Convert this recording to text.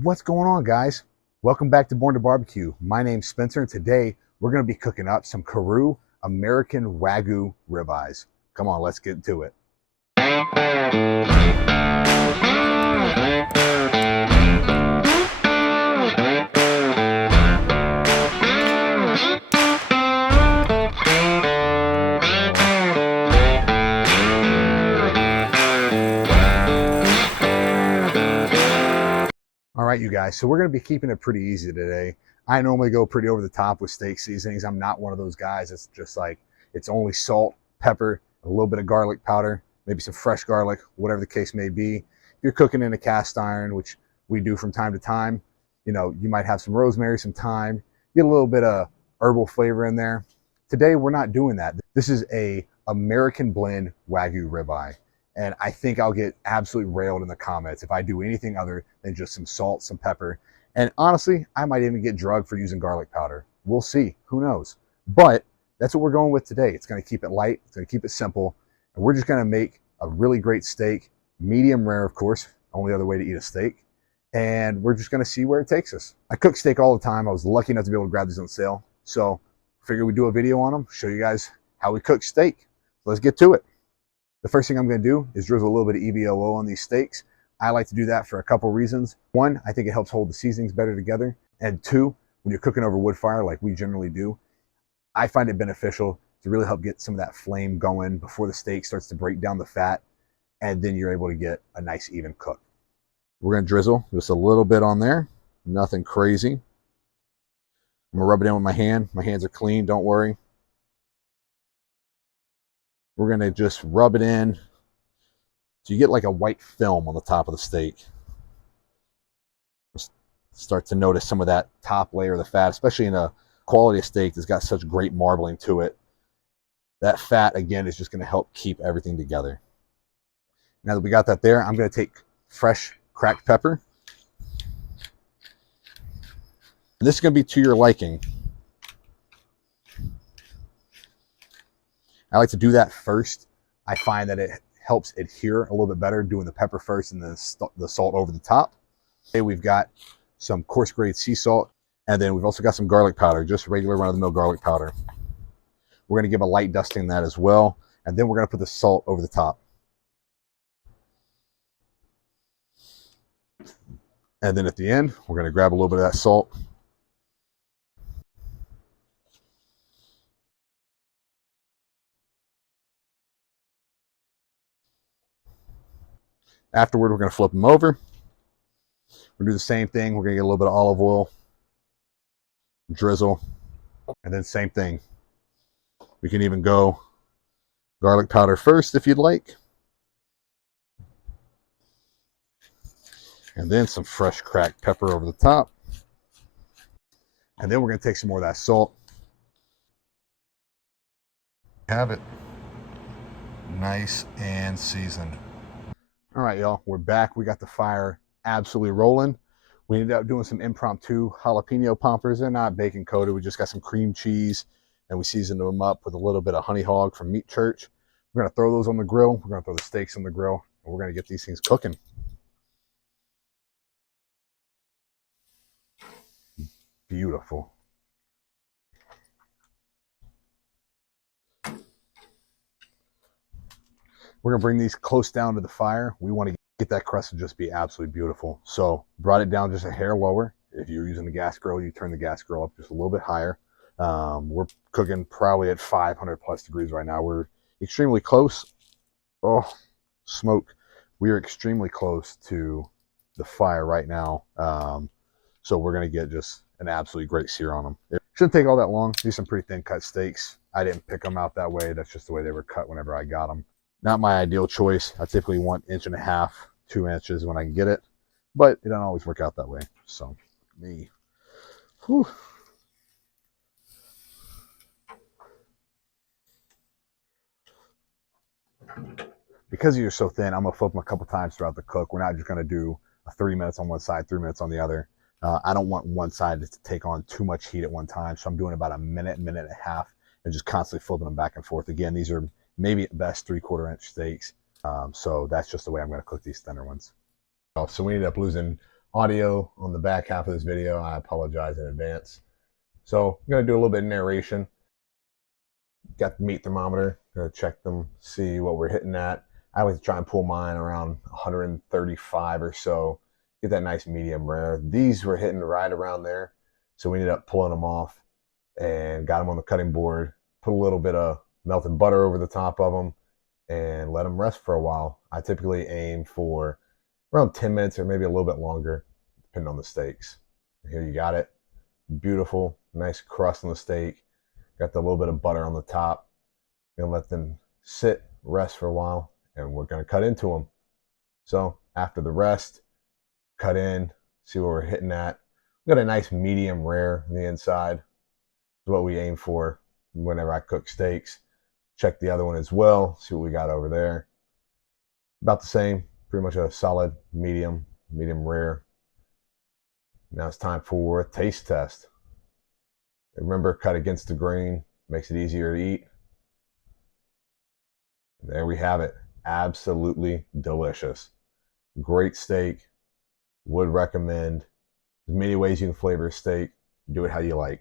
What's going on, guys? Welcome back to Born to Barbecue. My name's Spencer, and today we're going to be cooking up some Kosher American Wagyu ribeyes. Come on, let's get to it. All right, you guys, so we're going to be keeping it pretty easy today. I normally go pretty over the top with steak seasonings. I'm not one of those guys. It's just like, it's only salt, pepper, a little bit of garlic powder, maybe some fresh garlic, whatever the case may be. If you're cooking in a cast iron, which we do from time to time, you might have some rosemary, some thyme, get a little bit of herbal flavor in there. Today, we're not doing that. This is a American blend Wagyu ribeye. And I think I'll get absolutely railed in the comments if I do anything other than just some salt, some pepper. And honestly, I might even get drugged for using garlic powder. We'll see. Who knows? But that's what we're going with today. It's going to keep it light. It's going to keep it simple. And we're just going to make a really great steak, medium rare, of course, only other way to eat a steak. And we're just going to see where it takes us. I cook steak all the time. I was lucky enough to be able to grab these on sale. So I figured we'd do a video on them, show you guys how we cook steak. Let's get to it. The first thing I'm going to do is drizzle a little bit of EVOO on these steaks. I like to do that for a couple reasons. One, I think it helps hold the seasonings better together. And two, when you're cooking over wood fire like we generally do, I find it beneficial to really help get some of that flame going before the steak starts to break down the fat, and then you're able to get a nice even cook. We're going to drizzle just a little bit on there, nothing crazy. I'm going to rub it in with my hand. My hands are clean, don't worry. We're going to just rub it in so you get like a white film on the top of the steak. Just start to notice some of that top layer of the fat, especially in a quality of steak that's got such great marbling to it. That fat, again, is just going to help keep everything together. Now that we got that there, I'm going to take fresh cracked pepper. This is going to be to your liking. I like to do that first. I find that it helps adhere a little bit better doing the pepper first and the salt over the top. Okay, we've got some coarse grade sea salt, and then we've also got some garlic powder, just regular run-of-the-mill garlic powder. We're going to give a light dusting of that as well, and then we're going to put the salt over the top. And then at the end, we're going to grab a little bit of that salt. Afterward, we're going to flip them over. We're going to do the same thing. We're going to get a little bit of olive oil, drizzle, and then same thing. We can even go garlic powder first if you'd like. And then some fresh cracked pepper over the top. And then we're going to take some more of that salt. Have it nice and seasoned. All right, y'all, we're back. We got the fire absolutely rolling. We ended up doing some impromptu jalapeno poppers. They're not bacon coated. We just got some cream cheese and we seasoned them up with a little bit of honey hog from Meat Church. We're going to throw those on the grill. We're going to throw the steaks on the grill, and we're going to get these things cooking. Beautiful. We're going to bring these close down to the fire. We want to get that crust to just be absolutely beautiful. So brought it down just a hair lower. If you're using the gas grill, you turn the gas grill up just a little bit higher. We're cooking probably at 500 plus degrees right now. We're extremely close. Oh, smoke. We are extremely close to the fire right now. So we're going to get just an absolutely great sear on them. It shouldn't take all that long. These are some pretty thin cut steaks. I didn't pick them out that way. That's just the way they were cut whenever I got them. Not my ideal choice. I typically want 1.5 inches, 2 inches when I can get it, but it doesn't always work out that way. So, me. Whew. Because you're so thin, I'm going to flip them a couple times throughout the cook. We're not just going to do 30 minutes on one side, 3 minutes on the other. I don't want one side to take on too much heat at one time, so I'm doing about a minute, minute and a half, and just constantly flipping them back and forth. Again, these are maybe at best 3/4 inch steaks. So that's just the way I'm going to cook these thinner ones. So we ended up losing audio on the back half of this video. I apologize in advance. So I'm going to do a little bit of narration. Got the meat thermometer, going to check them, see what we're hitting at. I always try and pull mine around 135 or so, get that nice medium rare. These were hitting right around there, so we ended up pulling them off and got them on the cutting board, put a little bit of melted butter over the top of them, and let them rest for a while. I typically aim for around 10 minutes or maybe a little bit longer, depending on the steaks. Here you got it. Beautiful, nice crust on the steak. Got the little bit of butter on the top. Gonna let them sit, rest for a while, and we're gonna cut into them. So after the rest, cut in, see what we're hitting at. We got a nice medium rare on the inside. Is what we aim for whenever I cook steaks. Check the other one as well, see what we got over there. About the same, pretty much a solid medium rare. Now it's time for a taste test. Remember, cut against the grain, makes it easier to eat. There we have it. Absolutely delicious. Great steak. Would recommend. There's many ways you can flavor a steak. Do it how you like.